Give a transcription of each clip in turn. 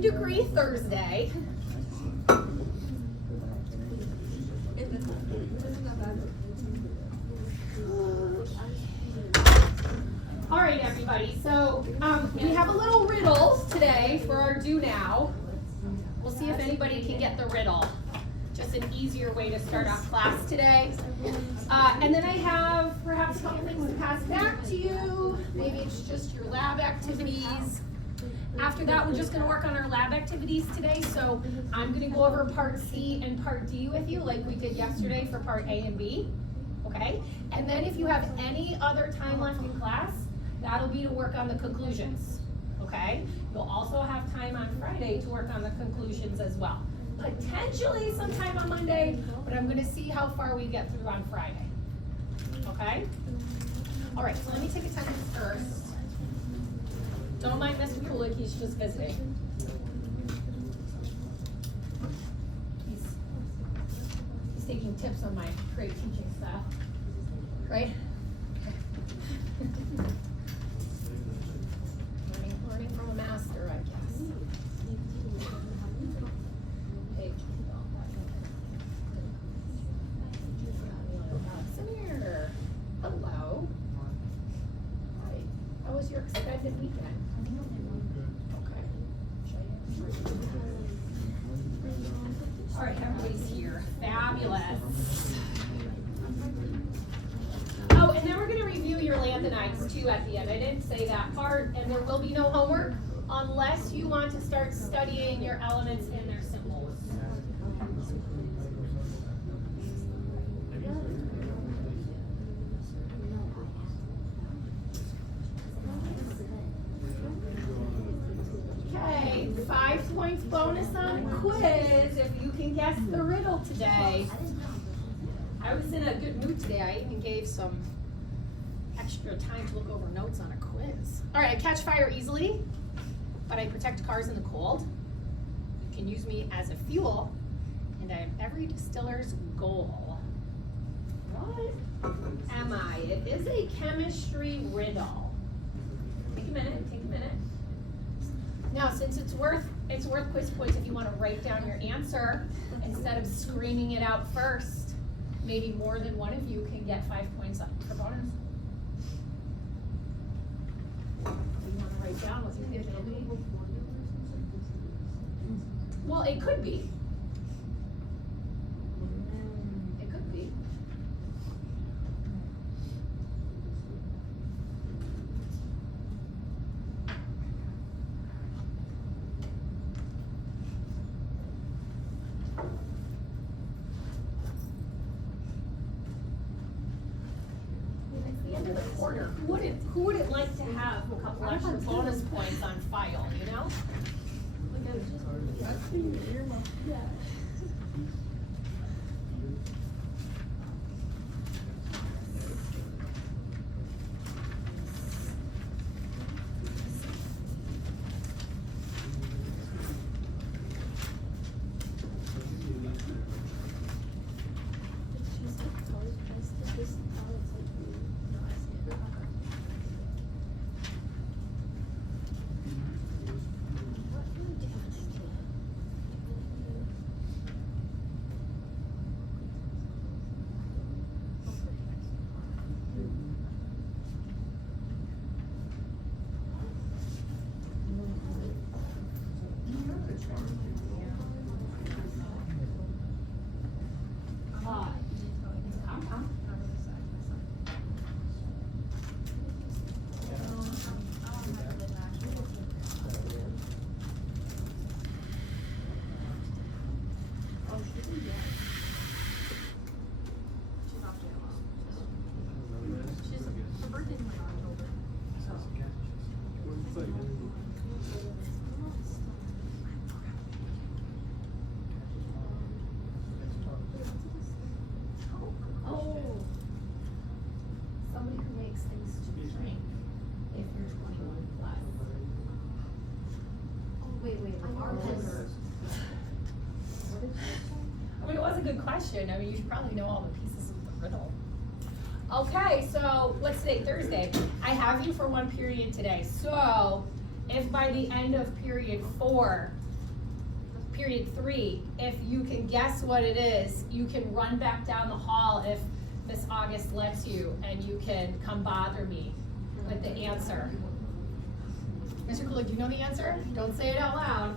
degree Thursday. All right, everybody, so we have a little riddle today for our do now. We'll see if anybody can get the riddle. Just an easier way to start off class today. And then I have perhaps a couple things to pass back to you. Maybe it's just your lab activities. After that, we're just going to work on our lab activities today. So I'm going to go over part C and part D with you like we did yesterday for part A and B. Okay? And then if you have any other time left in class, that'll be to work on the conclusions. Okay? You'll also have time on Friday to work on the conclusions as well. Potentially sometime on Monday, but I'm going to see how far we get through on Friday. Okay? All right, so let me take attendance first. Don't mind Mr. Kulik, he's just visiting. He's taking tips on my great teaching staff. Right? Learning from a master, I guess. Samir, hello. Hi. How was your extended weekend? Okay. All right, everybody's here. Fabulous. Oh, and then we're going to review your lanthanides too at the end. I didn't say that part, and there will be no homework unless you want to start studying your elements and their symbols. Okay, 5 points bonus on quiz if you can guess the riddle today. I was in a good mood today. I even gave some extra time to look over notes on a quiz. All right, I catch fire easily, but I protect cars in the cold. You can use me as a fuel, and I am every distiller's goal. What am I? It is a chemistry riddle. Take a minute, take a minute. Now, since it's worth quiz points if you want to write down your answer instead of screaming it out first. Maybe more than one of you can get 5 points up for bonus. Do you want to write down what you think it'll be? Well, it could be. It could be. Who would it like to have a couple extra bonus points on file, you know? Good question. I mean, you should probably know all the pieces of the riddle. Okay, so what's today? Thursday. I have you for one period today. So if by the end of period 4 period 3, if you can guess what it is, you can run back down the hall if Miss August lets you, and you can come bother me with the answer. Mr. Kulik, do you know the answer? Don't say it out loud.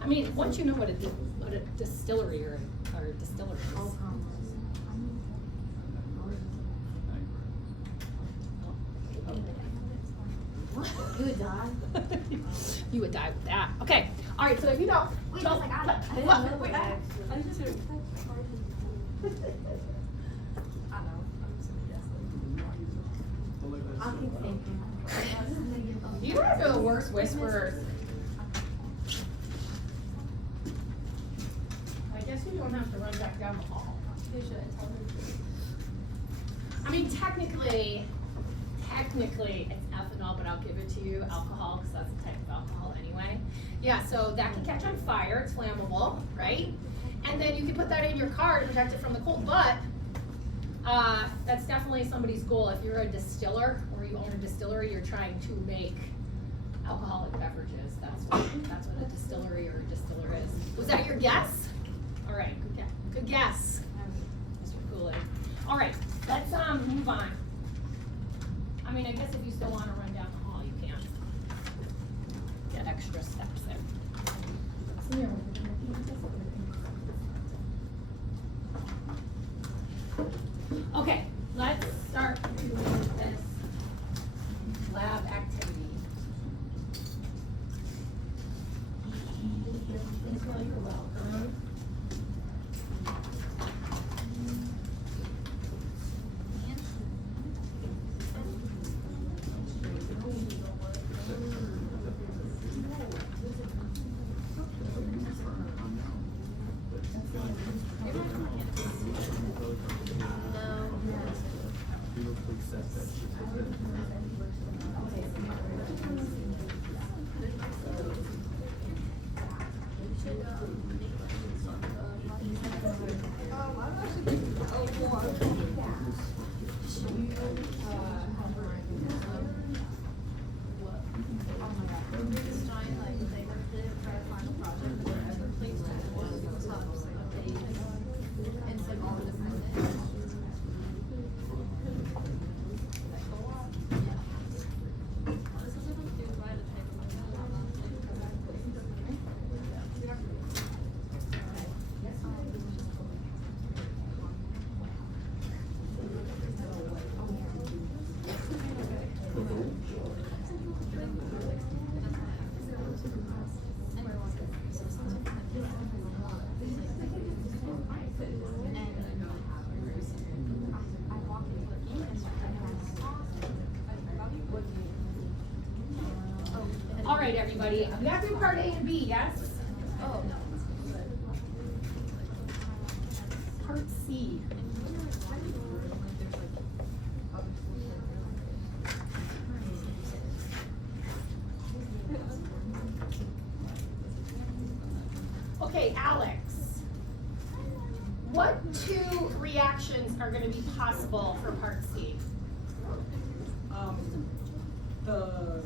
I mean, once you know what a distillery or distiller is. You would die. You would die with that. Okay. All right. So if you don't, Wait, I got it. I didn't know wait, that. I just heard. I know. I'll keep thinking. You guys are the worst whisperers. I guess you don't have to run back down the hall. You should tell her. I mean, technically, it's ethanol, but I'll give it to you, alcohol, because that's a type of alcohol anyway. Yeah, so that can catch on fire, it's flammable, right? And then you can put that in your car to protect it from the cold, but that's definitely somebody's goal. If you're a distiller or you own a distillery, you're trying to make alcoholic beverages. That's what a distillery or a distiller is. Was that your guess? All right, good guess, Mr. Cooley. All right, let's move on. I mean, I guess if you still want to run down the hall, you can. Get extra steps there. Okay, let's start with this lab activity. You're welcome. All right, everybody. We have to do part A and B, yes? Oh. Part C. Okay, Alex. What 2 reactions are going to be possible for part C? The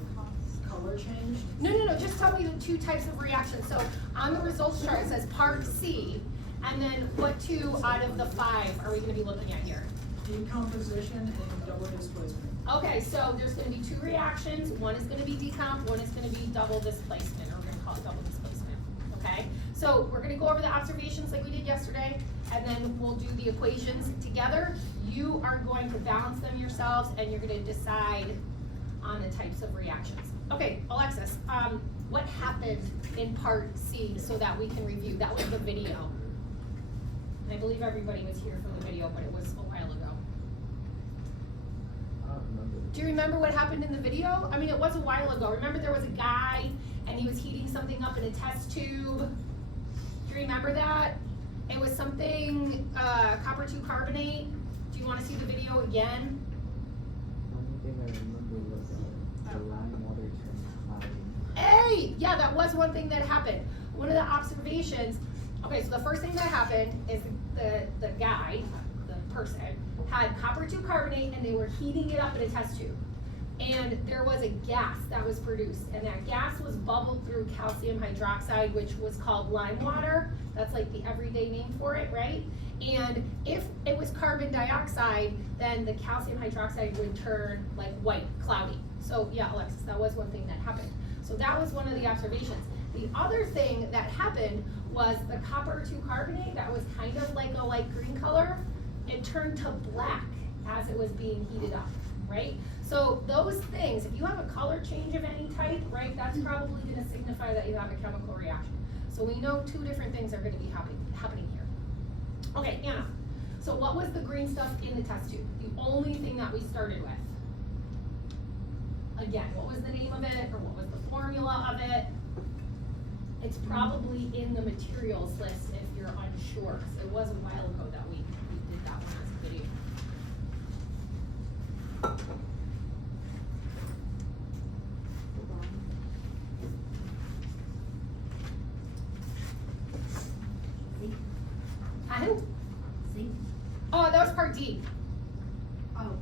color changed. No, just tell me the 2 types of reactions. So on the results chart, it says part C, and then what 2 out of the 5 are we going to be looking at here? Decomposition and double displacement. Okay, so there's going to be 2 reactions. One is going to be decomp, one is going to be double displacement, or we're going to call it double displacement. Okay, so we're going to go over the observations like we did yesterday, and then we'll do the equations together. You are going to balance them yourselves, and you're going to decide on the types of reactions. Okay, Alexis, what happened in part C so that we can review? That was the video. And I believe everybody was here for the video, but it was a while ago. Do you remember what happened in the video? I mean, it was a while ago. Remember there was a guy and he was heating something up in a test tube? Do you remember that? It was something, copper 2 carbonate. Do you want to see the video again? The only thing I remember was the lime water turned cloudy. Hey, yeah, that was one thing that happened. One of the observations, okay, so the first thing that happened is the guy, the person, had copper 2 carbonate and they were heating it up in a test tube. And there was a gas that was produced, and that gas was bubbled through calcium hydroxide, which was called lime water. That's like the everyday name for it, right? And if it was carbon dioxide, then the calcium hydroxide would turn like white, cloudy. So yeah, Alexis, that was one thing that happened. So that was one of the observations. The other thing that happened was the copper 2 carbonate that was kind of like a light green color, it turned to black as it was being heated up, right? So those things, if you have a color change of any type, right, that's probably gonna signify that you have a chemical reaction. So we know 2 different things are gonna be happening here. Okay, Anna, so what was the green stuff in the test tube? The only thing that we started with? Again, what was the name of it, or what was the formula of it? It's probably in the materials list if you're unsure, because it was a while ago that we did that one as a video. Who? See? Oh, that was part D. Oh.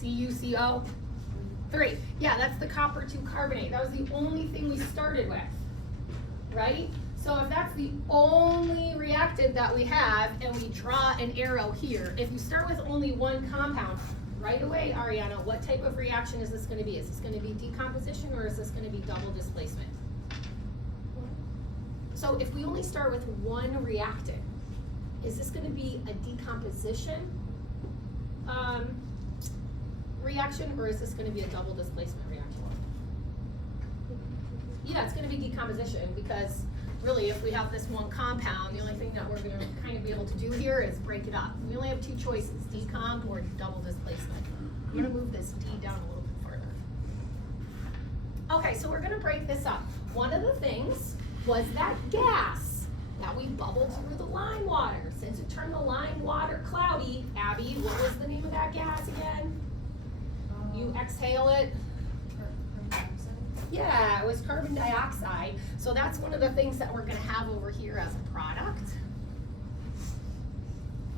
CuCO. 3. Yeah, that's the copper 2 carbonate. That was the only thing we started with, right? So if that's the only reactant that we have, and we draw an arrow here, if you start with only one compound, right away, Ariana, what type of reaction is this gonna be? Is this gonna be decomposition, or is this gonna be double displacement? So if we only start with one reactant, is this gonna be a decomposition reaction, or is this gonna be a double displacement reaction? Yeah, it's gonna be decomposition, because really, if we have this one compound, the only thing that we're gonna kind of be able to do here is break it up. We only have 2 choices, decomp or double displacement. I'm gonna move this D down a little bit further. Okay, so we're gonna break this up. One of the things was that gas that we bubbled through the lime water. Since it turned the lime water cloudy, Abby, what was the name of that gas again? You exhale it. Yeah, it was carbon dioxide. So that's one of the things that we're gonna have over here as a product.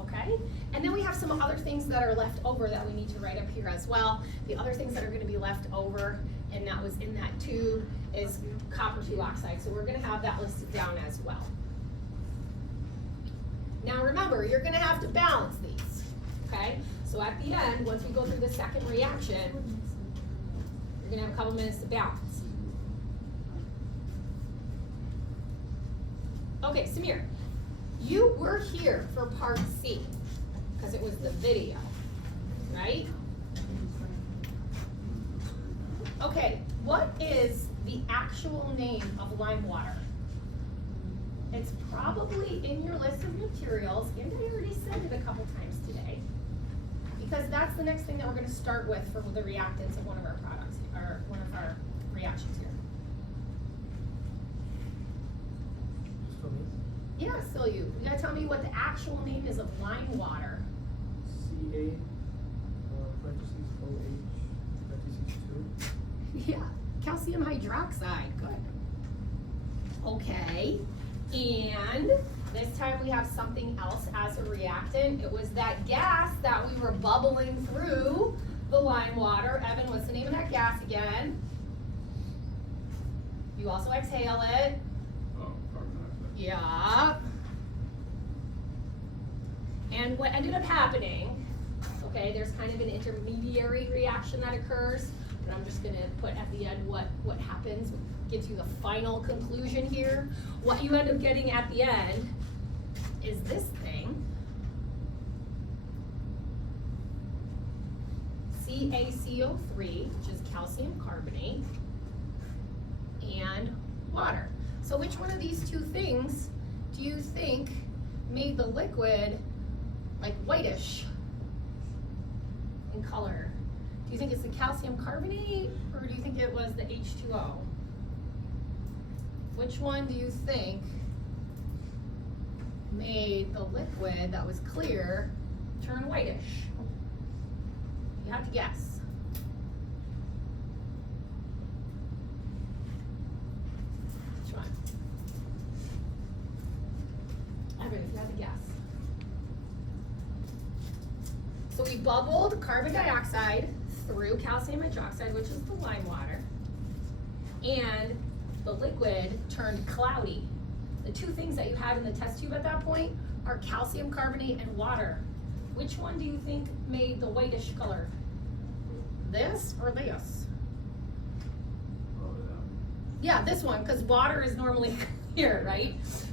Okay? And then we have some other things that are left over that we need to write up here as well. The other things that are gonna be left over, and that was in that tube, is copper 2 oxide. So we're gonna have that listed down as well. Now remember, you're gonna have to balance these, okay? So at the end, once we go through the second reaction, you're gonna have a couple minutes to balance. Okay, Samir, you were here for part C, because it was the video, right? Okay, what is the actual name of lime water? It's probably in your list of materials, and I already said it a couple times today, because that's the next thing that we're gonna start with for the reactants of one of our products, or one of our reactions here. Yeah, still you. You gotta tell me what the actual name is of lime water. Ca parentheses OH parentheses 2. Yeah, calcium hydroxide, good. Okay, and this time we have something else as a reactant. It was that gas that we were bubbling through the lime water. Evan, what's the name of that gas again? You also exhale it. Oh, carbon dioxide. Yeah. And what ended up happening, okay, there's kind of an intermediary reaction that occurs, but I'm just gonna put at the end what happens, gives you the final conclusion here. What you end up getting at the end is this thing. CaCO3, which is calcium carbonate, and water. So which one of these 2 things do you think made the liquid like whitish in color? Do you think it's the calcium carbonate, or do you think it was the H2O? Which one do you think made the liquid that was clear turn whitish? You have to guess. Catherine, if you had to guess. So we bubbled carbon dioxide through calcium hydroxide, which is the lime water, and the liquid turned cloudy. The two things that you had in the test tube at that point are calcium carbonate and water. Which one do you think made the whitish color? This or this? Oh, yeah. Yeah, this one, because water is normally clear, right?